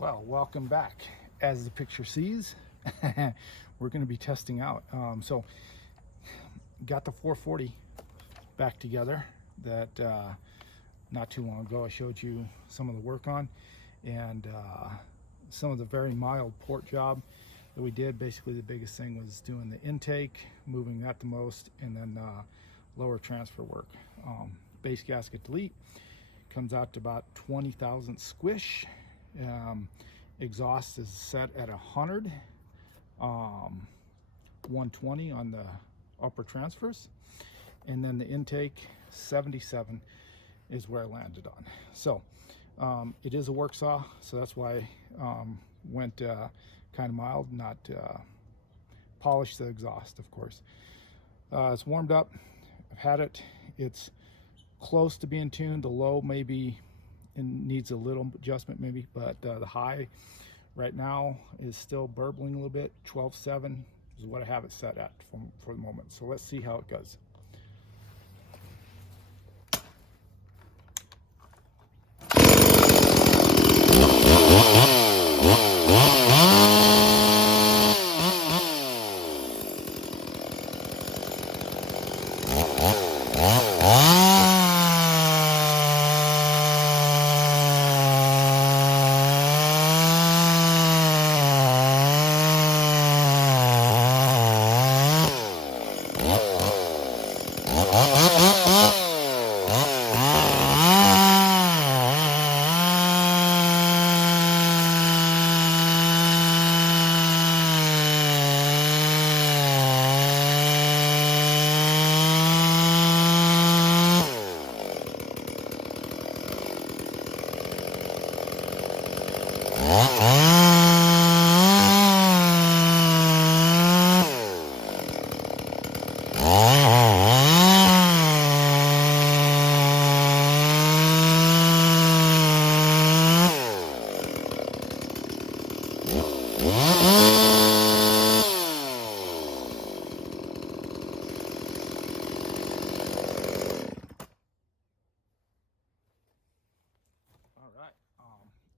Well, welcome back. As the picture sees, we're going to be testing out. So got the 440 back together that not too long ago I showed you some of the work on, and some of the very mild port job that we did. Basically the biggest thing was doing the intake, moving that the most, and then lower transfer work. Base gasket delete comes out to about 20,000 squish. Exhaust is set at 100, 120 on the upper transfers, and then the intake 77 is where I landed on. So it is a work saw, so that's why went kind of mild, not polished the exhaust, of course. It's warmed up. I've had it. It's close to being tuned. The low maybe needs a little adjustment maybe, but the high right now is still burbling a little bit. 12.7 is what I have it set at for the moment. So let's see how it goes.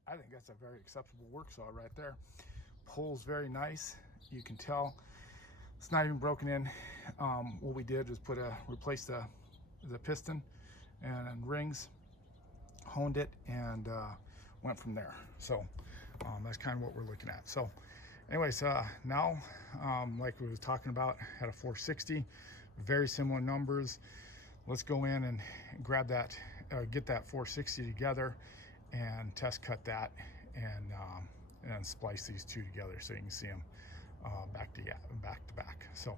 I think that's a very acceptable work saw right there. Pulls very nice. You can tell it's not even broken in. What we did was replace the piston and rings, honed it, and went from there. So that's kind of what we're looking at. So anyways, now like we was talking about, had a 460, very similar numbers. Let's go in and grab that, get that 460 together and test cut that, and then splice these two together so you can see them back to back. So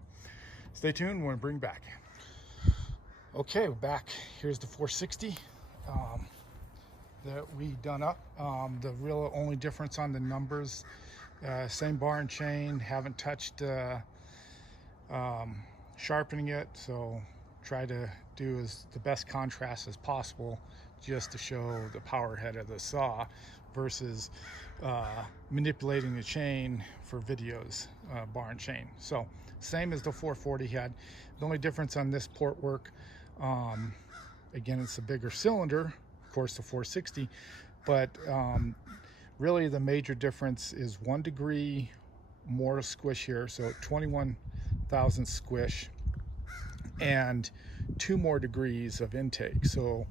stay tuned, we're gonna bring back. Okay, we're back. Here's the 460 that we done up. The real only difference on the numbers, same bar and chain, haven't touched sharpening it, so try to do the best contrast as possible, just to show the power head of the saw versus manipulating the chain for videos, bar and chain. So same as the 440 had. The only difference on this port work, again, it's a bigger cylinder, of course the 460, but really the major difference is 1 degree more squish here, so 21,000 squish, and 2 more degrees of intake. So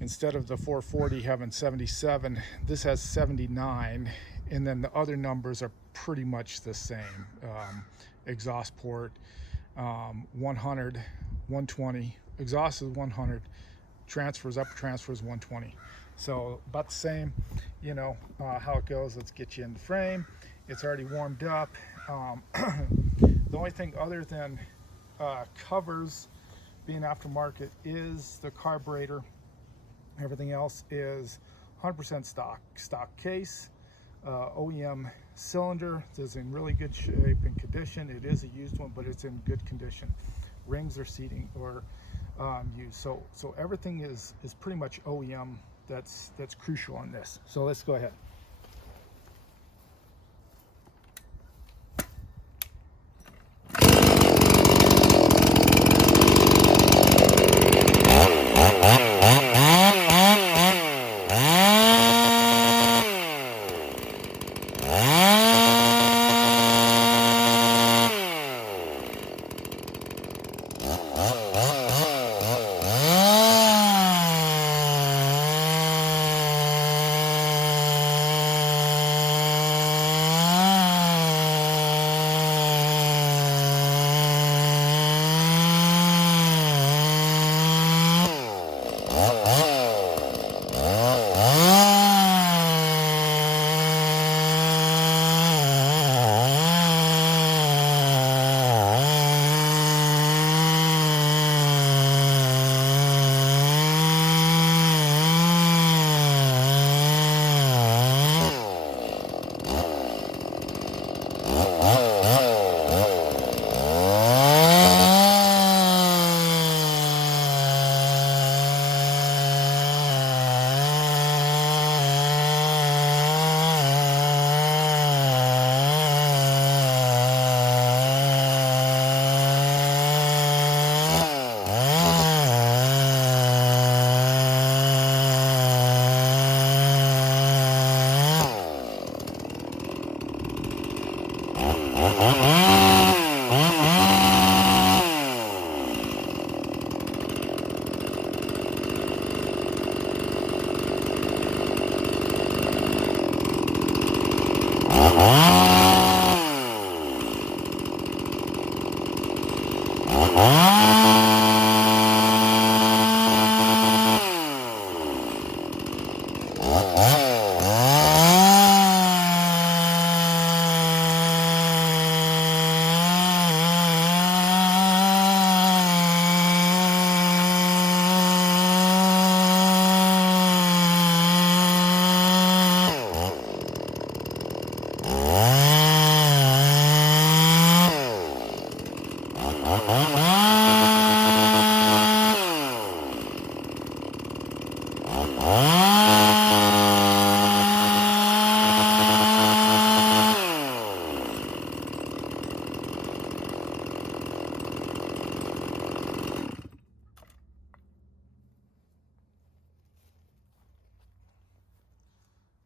instead of the 440 having 77, this has 79, and then the other numbers are pretty much the same. Exhaust port 100, 120, exhaust is 100, transfers, upper transfers 120. So about the same, you know how it goes. Let's get you in the frame. It's already warmed up. The only thing other than covers being aftermarket is the carburetor. Everything else is 100% stock case, OEM cylinder. It's in really good shape and condition. It is a used one, but it's in good condition. Rings are seating or used. So everything is pretty much OEM. That's crucial on this. So let's go ahead.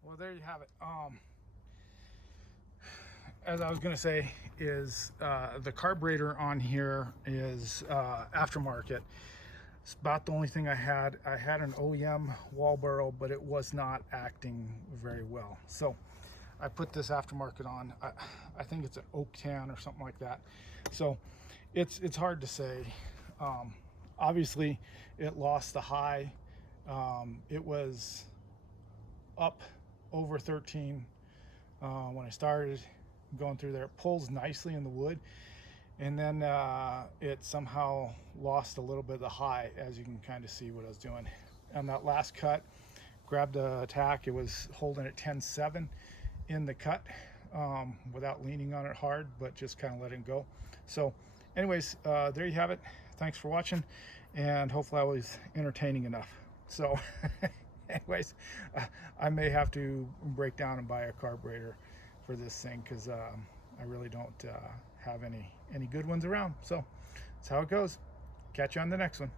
Well, there you have it. As I was going to say, is the carburetor on here is aftermarket. It's about the only thing I had. I had an OEM Walboro, but it was not acting very well. So I put this aftermarket on. I think it's an Oak Tan or something like that. So it's hard to say. Obviously, it lost the high. It was up over 13 when I started going through there. It pulls nicely in the wood, and then it somehow lost a little bit of the high, as you can kind of see what I was doing. On that last cut, grabbed a attack. It was holding at 10.7 in the cut without leaning on it hard, but just kind of letting go. So anyways, there you have it. Thanks for watching, and hopefully I was entertaining enough. So anyways, I may have to break down and buy a carburetor for this thing, because I really don't have any good ones around. So that's how it goes. Catch you on the next one.